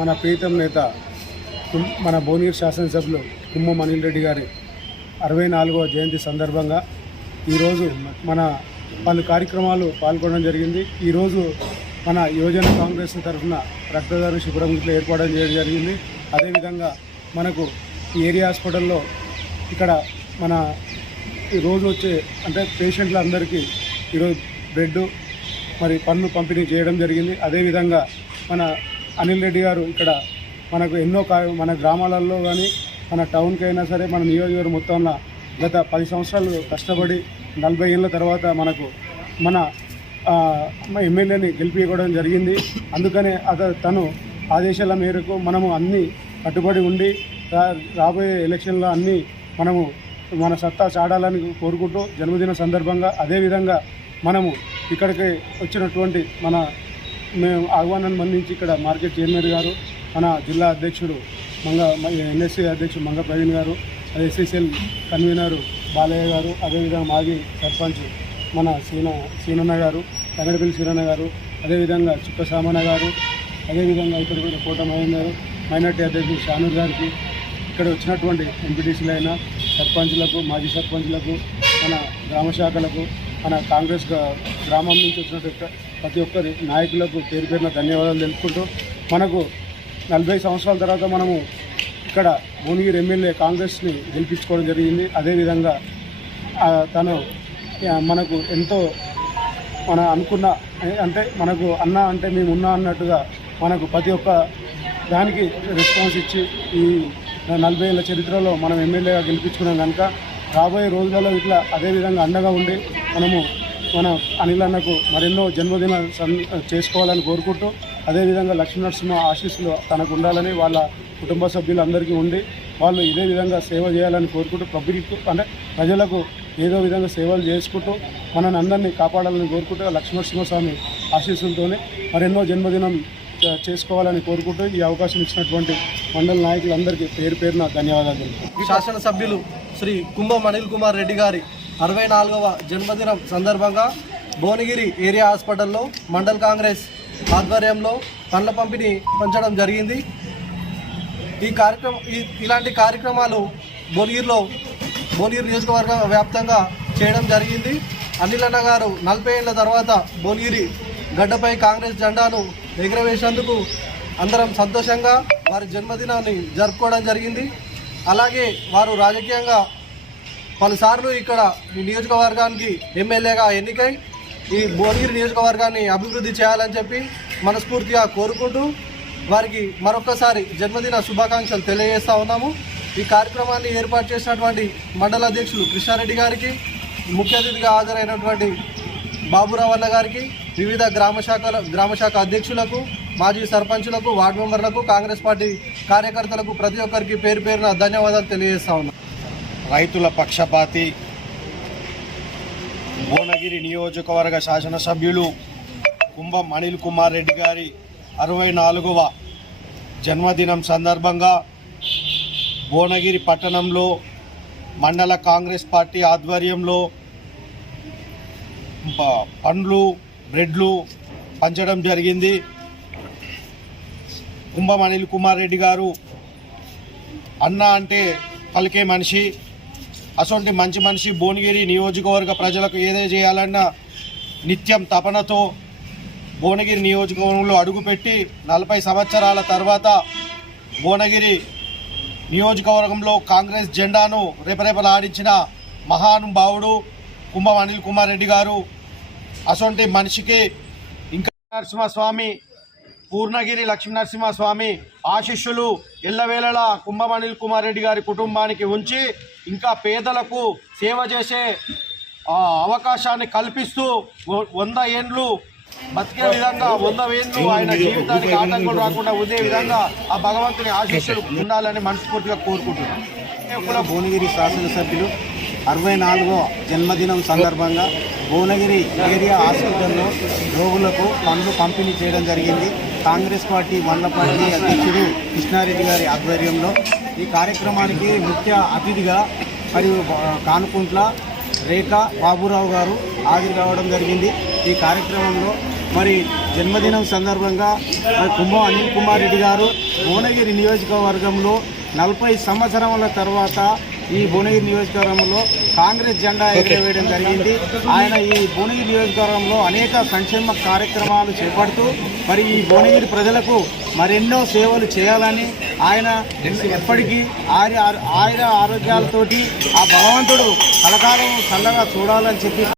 మన ప్రీతం నేత కుం- మన భువనగిరి శాసనసభ్యులు కుమ్మం అనిల్ రెడ్డి గారి అరవై నాలుగవ జయంతి సందర్భంగా ఈరోజు మన పలు కార్యక్రమాలు పాల్గొనడం జరిగింది. ఈరోజు మన యువజన కాంగ్రెస్ తరఫున రక్తదాన శిబిరం ఏర్పాటు చేయడం జరిగింది. అదేవిధంగా మనకు ఈ ఏరియా హాస్పిటల్లో ఇక్కడ మన ఈ రోజు వచ్చే అంటే పేషెంట్లందరికీ ఈరోజు బ్రెడ్ మరి పన్ను పంపిణీ చేయడం జరిగింది. అదేవిధంగా మన అనిల్ రెడ్డి గారు ఇక్కడ మనకు ఎన్నో కా మన గ్రామాలలో కానీ మన టౌన్కి అయినా సరే మన నియోజకవర్గం మొత్తంలో గత పది సంవత్సరాలు కష్టపడి నలభై ఏళ్ళ తర్వాత మనకు మన ఎమ్మెల్యేని గెలిపించుకోవడం జరిగింది. అందుకనే అతను తను ఆదేశాల మేరకు మనము అన్ని కట్టుబడి ఉండి రాబోయే ఎలక్షన్లో అన్నీ మనము మన సత్తా చాడాలని కోరుకుంటూ జన్మదిన సందర్భంగా అదేవిధంగా మనము ఇక్కడికి వచ్చినటువంటి మన మేము ఆహ్వానాన్ని మన్నించి ఇక్కడ మార్కెట్ చైర్మన్ గారు మన జిల్లా అధ్యక్షుడు మంగ ఎన్ఎస్సీ అధ్యక్షుడు మంగ ప్రవీణ్ గారు ఎస్ఎస్ఎల్ కన్వీనరు బాలయ్య గారు అదేవిధంగా మాజీ సర్పంచ్ మన సీన సీనన్న గారు తంగడపల్లి సీనన్న గారు అదేవిధంగా చుక్క సామన్న గారు అదేవిధంగా ఇక్కడ కూడా కోట మహేందర్ గారు మైనార్టీ అధ్యక్షుడు షానూర్ గారికి ఇక్కడ వచ్చినటువంటి ఎంపీటీసీలైన సర్పంచ్లకు మాజీ సర్పంచ్లకు మన గ్రామ శాఖలకు మన కాంగ్రెస్ గ్రామం నుంచి వచ్చినటువంటి ప్రతి ఒక్కరి నాయకులకు పేరు పేరున ధన్యవాదాలు తెలుపుకుంటూ మనకు నలభై సంవత్సరాల తర్వాత మనము ఇక్కడ భువనగిరి ఎమ్మెల్యే కాంగ్రెస్ని గెలిపించుకోవడం జరిగింది. అదేవిధంగా తను మనకు ఎంతో మన అనుకున్న అంటే మనకు అన్న అంటే మేము ఉన్నా అన్నట్టుగా మనకు ప్రతి ఒక్క దానికి రెస్పాన్స్ ఇచ్చి ఈ నలభై ఏళ్ళ చరిత్రలో మనం ఎమ్మెల్యేగా గెలిపించుకున్నాం కనుక రాబోయే రోజులలో ఇట్లా అదేవిధంగా అండగా ఉండి మనము మన అనిల్ అన్నకు మరెన్నో జన్మదిన చేసుకోవాలని కోరుకుంటూ అదేవిధంగా లక్ష్మీనరసింహ ఆశీస్సులు తనకు ఉండాలని వాళ్ళ కుటుంబ సభ్యులందరికీ ఉండి వాళ్ళు ఇదే విధంగా సేవ చేయాలని కోరుకుంటూ పబ్లిక్ అంటే ప్రజలకు ఏదో విధంగా సేవలు చేసుకుంటూ మనని అందరినీ కాపాడాలని కోరుకుంటూ లక్ష్మీనరసింహస్వామి ఆశీస్సులతోనే మరెన్నో జన్మదినం చేసుకోవాలని కోరుకుంటూ ఈ అవకాశం ఇచ్చినటువంటి మండల నాయకులందరికీ పేరు పేరున ధన్యవాదాలు. శాసనసభ్యులు శ్రీ కుంభం అనిల్ కుమార్ రెడ్డి గారి అరవై నాలుగవ జన్మదినం సందర్భంగా భువనగిరి ఏరియా హాస్పిటల్లో మండల్ కాంగ్రెస్ ఆధ్వర్యంలో పండ్ల పంపిణీ పంచడం జరిగింది. ఈ కార్యక్రమం ఈ- ఇలాంటి కార్యక్రమాలు భువనగిరిలో భువనగిరి నియోజకవర్గ వ్యాప్తంగా చేయడం జరిగింది. అనిలన్న గారు నలభై ఏళ్ళ తర్వాత భువనగిరి గడ్డపై కాంగ్రెస్ జెండాను ఎగురవేసేందుకు అందరం సంతోషంగా వారి జన్మదినాన్ని జరుపుకోవడం జరిగింది. అలాగే వారు రాజకీయంగా పలుసార్లు ఇక్కడ ఈ నియోజకవర్గానికి ఎమ్మెల్యేగా ఎన్నికై ఈ భువనగిరి నియోజకవర్గాన్ని అభివృద్ధి చేయాలని చెప్పి మనస్ఫూర్తిగా కోరుకుంటూ వారికి మరొకసారి జన్మదిన శుభాకాంక్షలు తెలియజేస్తా ఉన్నాము. ఈ కార్యక్రమాన్ని ఏర్పాటు చేసినటువంటి మండల అధ్యక్షులు కృష్ణారెడ్డి గారికి ముఖ్య అతిథిగా హాజరైనటువంటి బాబురావన్న గారికి వివిధ గ్రామ శాఖల గ్రామ శాఖ అధ్యక్షులకు మాజీ సర్పంచులకు వార్డు మెంబర్లకు కాంగ్రెస్ పార్టీ కార్యకర్తలకు ప్రతి ఒక్కరికి పేరు పేరున ధన్యవాదాలు తెలియజేస్తా ఉన్నాం. రైతుల పక్షపాతి. భువనగిరి నియోజకవర్గ శాసనసభ్యులు కుంభం అనిల్ కుమార్ రెడ్డి గారి అరవై నాలుగవ జన్మదినం సందర్భంగా భువనగిరి పట్టణంలో మండల కాంగ్రెస్ పార్టీ ఆధ్వర్యంలో పండ్లు బ్రెడ్లు పంచడం జరిగింది. కుంభం అనిల్ కుమార్ రెడ్డి గారు అన్న అంటే పలికే మనిషి. అటువంటి మంచి మనిషి భువనగిరి నియోజకవర్గ ప్రజలకు ఏదో చేయాలన్నా నిత్యం తపనతో భువనగిరి నియోజకవర్గంలో అడుగుపెట్టి నలభై సంవత్సరాల తర్వాత భువనగిరి నియోజకవర్గంలో కాంగ్రెస్ జెండాను రెపరెపలాడించిన మహానుభావుడు కుంభం అనిల్ కుమార్ రెడ్డి గారు. అసొంటి మనిషికి ఇంకా నరసింహస్వామి పూర్ణగిరి లక్ష్మీనరసింహస్వామి ఆశిష్యులు ఎల్లవేళలా కుంభం అనిల్ కుమార్ రెడ్డి గారి కుటుంబానికి ఉంచి ఇంకా పేదలకు సేవ చేసే అవకాశాన్ని కల్పిస్తూ వ- వంద ఏండ్లు బతికే విధంగా వంద ఏండ్లు ఆయన జీవితానికి ఆటంకం రాకుండా ఉండే విధంగా ఆ భగవంతుని ఆశీస్సులు ఉండాలని మనస్ఫూర్తిగా కోరుకుంటున్నాను కూడా భువనగిరి శాసనసభ్యులు. అరవై నాలుగో జన్మదినం సందర్భంగా భువనగిరి ఏరియా హాస్పిటల్లో రోగులకు పండ్లు పంపిణీ చేయడం జరిగింది. కాంగ్రెస్ పార్టీ మండల పార్టీ అధ్యక్షుడు కృష్ణారెడ్డి గారి ఆధ్వర్యంలో ఈ కార్యక్రమానికి ముఖ్య అతిథిగా మరియు కానుకుంట్ల రేఖ బాబురావు గారు హాజరు కావడం జరిగింది. ఈ కార్యక్రమంలో మరి జన్మదినం సందర్భంగా కుంభం అనిల్ కుమార్ రెడ్డి గారు భువనగిరి నియోజకవర్గంలో నలభై సంవత్సరముల తర్వాత ఈ భువనగిరి నియోజకవర్గంలో కాంగ్రెస్ జెండా ఎగరవేయడం జరిగింది. ఆయన ఈ భువనగిరి నియోజకవర్గంలో అనేక సంక్షేమ కార్యక్రమాలు చేపడుతూ మరి ఈ భువనగిరి ప్రజలకు మరెన్నో సేవలు చేయాలని ఆయన ఎప్పటికీ ఆయన ఆయన ఆరోగ్యాలతోటి ఆ భగవంతుడు కలకాలం చల్లగా చూడాలని చెప్పి